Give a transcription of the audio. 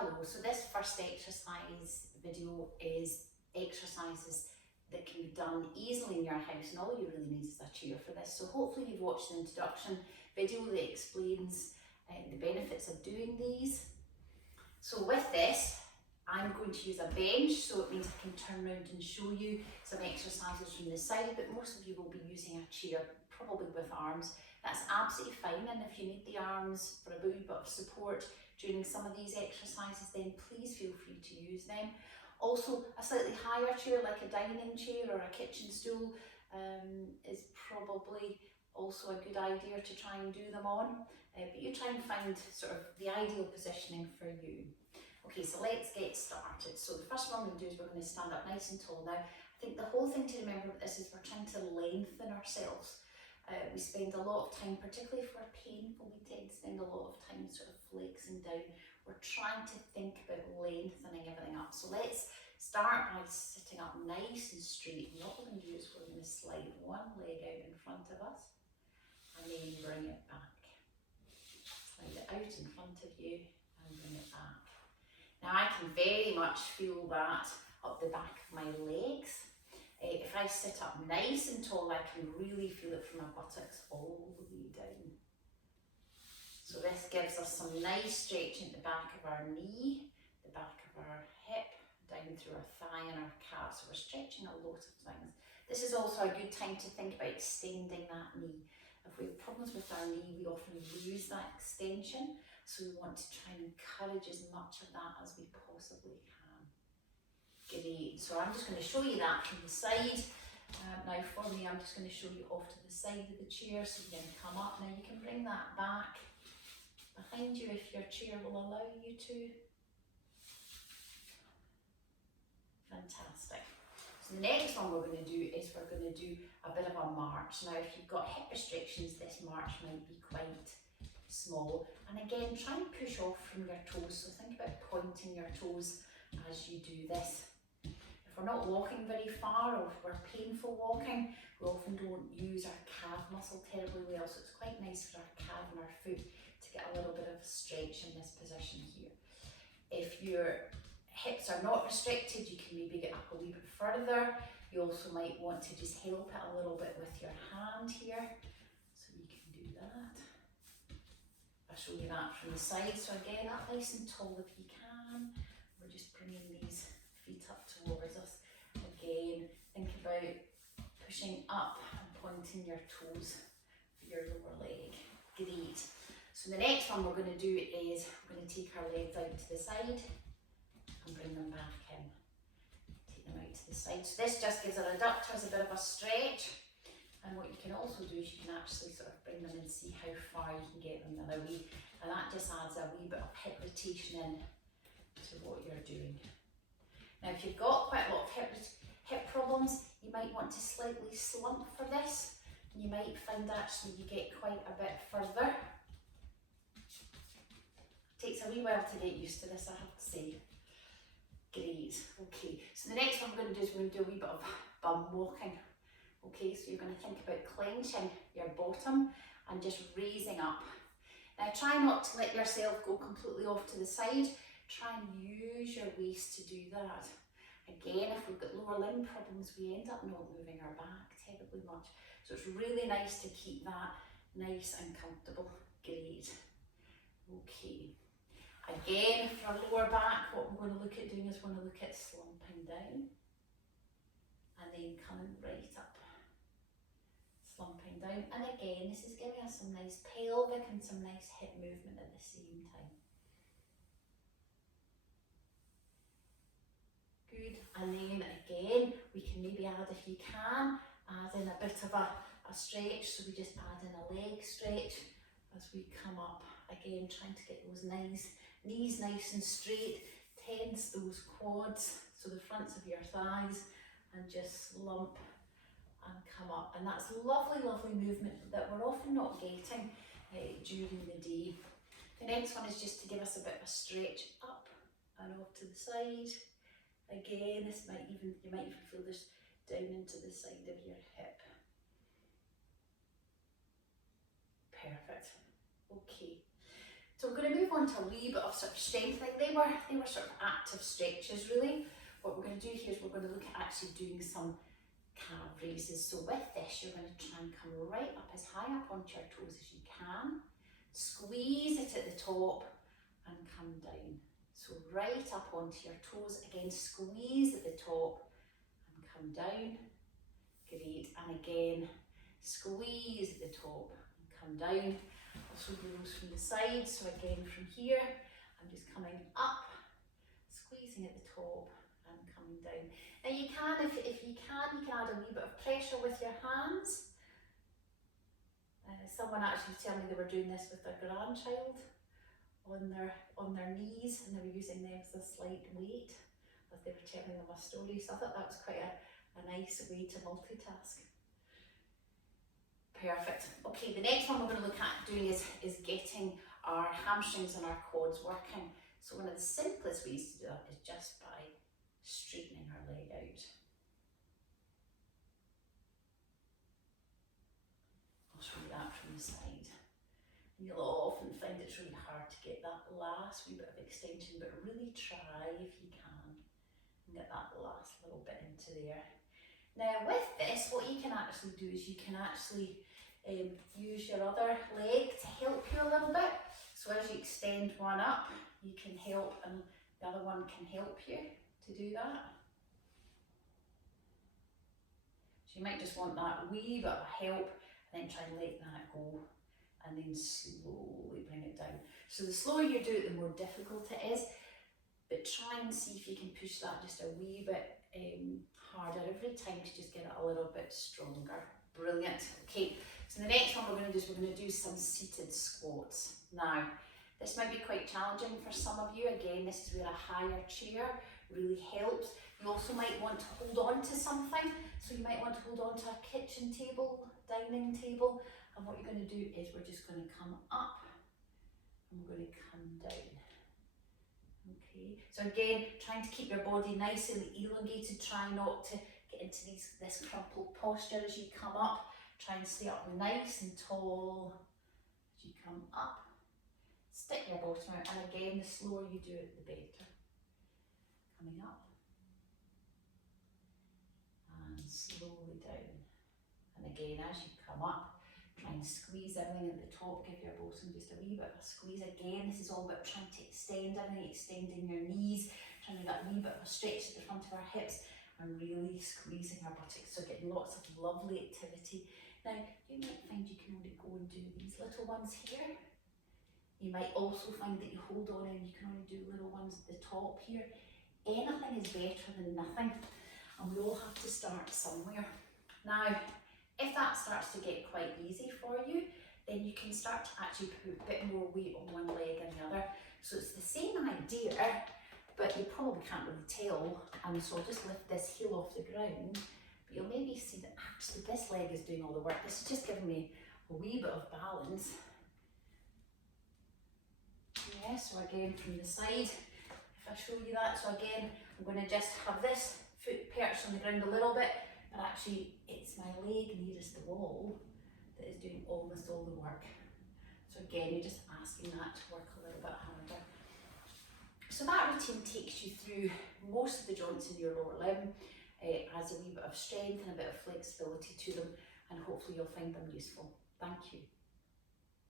Hello, so this first exercise video is exercises that can be done easily in your house, and all you really need is a chair for this. So hopefully you've watched the introduction video that explains the benefits of doing these. So with this, I'm going to use a bench, so it means I can turn around and show you some exercises from the side, but most of you will be using a chair, probably with arms. That's absolutely fine, and if you need the arms for a wee bit of support during some of these exercises, then please feel free to use them. Also, a slightly higher chair, like a dining chair or a kitchen stool, is probably also a good idea to try and do them on, but you try and find sort of the ideal positioning for you. Okay, so let's get started. So the first one we're going to do is we're going to stand up nice and tall. Now, I think the whole thing to remember with this is we're trying to lengthen ourselves. We spend a lot of time, particularly if we're painful, we tend to spend a lot of time sort of flexing down. We're trying to think about lengthening everything up. So let's start by sitting up nice and straight. And what we're going to do is we're going to slide one leg out in front of us and then bring it back. Slide it out in front of you and bring it back. Now I can very much feel that up the back of my legs. If I sit up nice and tall, I can really feel it from my buttocks all the way down. So this gives us some nice stretch at the back of our knee, the back of our hip, down through our thigh and our calf. So we're stretching a lot of things. This is also a good time to think about extending that knee. If we have problems with our knee, we often lose that extension. So we want to try and encourage as much of that as we possibly can. Great, so I'm just going to show you that from the side. Now for me, I'm just going to show you off to the side of the chair so you can come up. Now you can bring that back behind you if your chair will allow you to. Fantastic. So the next one we're going to do is we're going to do a bit of a march. Now if you've got hip restrictions, this march might be quite small. And again, try and push off from your toes. So think about pointing your toes as you do this. If we're not walking very far, or if we're painful walking, we often don't use our calf muscle terribly well, so it's quite nice for our calf and our foot to get a little bit of stretch in this position here. If your hips are not restricted, you can maybe get up a wee bit further. You also might want to just help it a little bit with your hand here, so you can do that. I'll show you that from the side. So again, up nice and tall if you can. We're just bringing these feet up towards us. Again, think about pushing up and pointing your toes for your lower leg. Great. So the next one we're going to do is we're going to take our legs out to the side and bring them back in. Take them out to the side. So this just gives our adductors a bit of a stretch. And what you can also do is you can actually sort of bring them and see how far you can get them a wee, and that just adds a wee bit of hip rotation in to what you're doing. Now if you've got quite a lot of hip problems, you might want to slightly slump for this. You might find actually you get quite a bit further. Takes a wee while to get used to this, I have to say. Great, okay. So the next one we're going to do is we're going to do a wee bit of bum walking. Okay, so you're going to think about clenching your bottom and just raising up. Now try not to let yourself go completely off to the side. Try and use your waist to do that. Again, if we've got lower limb problems, we end up not moving our back terribly much. So it's really nice to keep that nice and comfortable. Great. Okay. Again, for our lower back, what we're going to look at doing is we're going to look at slumping down and then coming right up. Slumping down, and again this is giving us some nice pelvic and some nice hip movement at the same time. Good, and then again we can maybe add, if you can, add in a bit of a stretch, so we just add in a leg stretch as we come up. Again, trying to get those knees nice and straight, tense those quads, so the fronts of your thighs, and just slump and come up. And that's lovely, lovely movement that we're often not getting during the day. The next one is just to give us a bit of a stretch up and off to the side. Again, you might even feel this down into the side of your hip. Perfect. Okay. So we're going to move on to a wee bit of sort of strengthening. They were sort of active stretches really. What we're going to do here is we're going to look at actually doing some calf raises. So with this, you're going to try and come right up as high up onto your toes as you can. Squeeze it at the top and come down. So right up onto your toes, again squeeze at the top and come down. Great, and again squeeze at the top and come down. Also do those from the side, so again from here, I'm just coming up, squeezing at the top and coming down. Now you can, if you can add a wee bit of pressure with your hands. Someone actually told me they were doing this with their grandchild on their knees, and they were using them as a slight weight as they were telling them a story. So I thought that was quite a nice way to multitask. Perfect. Okay, the next one we're going to look at doing is getting our hamstrings and our quads working. So one of the simplest ways to do that is just by straightening our leg out. I'll show you that from the side. And you'll often find it's really hard to get that last wee bit of extension, but really try if you can and get that last little bit into there. Now with this, what you can actually do is you can actually use your other leg to help you a little bit. So as you extend one up, you can help, and the other one can help you to do that. So you might just want that wee bit of help, and then try and let that go, and then slowly bring it down. So the slower you do it, the more difficult it is, but try and see if you can push that just a wee bit harder every time to just get it a little bit stronger. Brilliant. Okay, so the next one we're going to do some seated squats. Now, this might be quite challenging for some of you. Again, this is where a higher chair really helps. You also might want to hold on to something. So you might want to hold on to a kitchen table, dining table. And what you're going to do is we're just going to come up and we're going to come down. Okay, so again, trying to keep your body nice and elongated. Try not to get into this crumpled posture as you come up. Try and stay up nice and tall as you come up. Stick your bottom out, and again, the slower you do it, the better. Coming up and slowly down. And again, as you come up, try and squeeze everything at the top. Give your bottom just a wee bit of a squeeze. Again, this is all about trying to extend everything, extending your knees, trying to get a wee bit of a stretch at the front of our hips, and really squeezing our buttocks. So getting lots of lovely activity. Now, you might find you can only go and do these little ones here. You might also find that you hold on and you can only do little ones at the top here. Anything is better than nothing, and we all have to start somewhere. Now, if that starts to get quite easy for you, then you can start to actually put a bit more weight on one leg than the other. So it's the same idea, but you probably can't really tell. And so I'll just lift this heel off the ground, but you'll maybe see that actually this leg is doing all the work. This is just giving me a wee bit of balance. Yeah, so again from the side, if I show you that, so again, I'm going to just have this foot perched on the ground a little bit, but actually it's my leg nearest the wall that is doing almost all the work. So again, you're just asking that to work a little bit harder. So that routine takes you through most of the joints in your lower limb, adds a wee bit of strength and a bit of flexibility to them, and hopefully you'll find them useful. Thank you.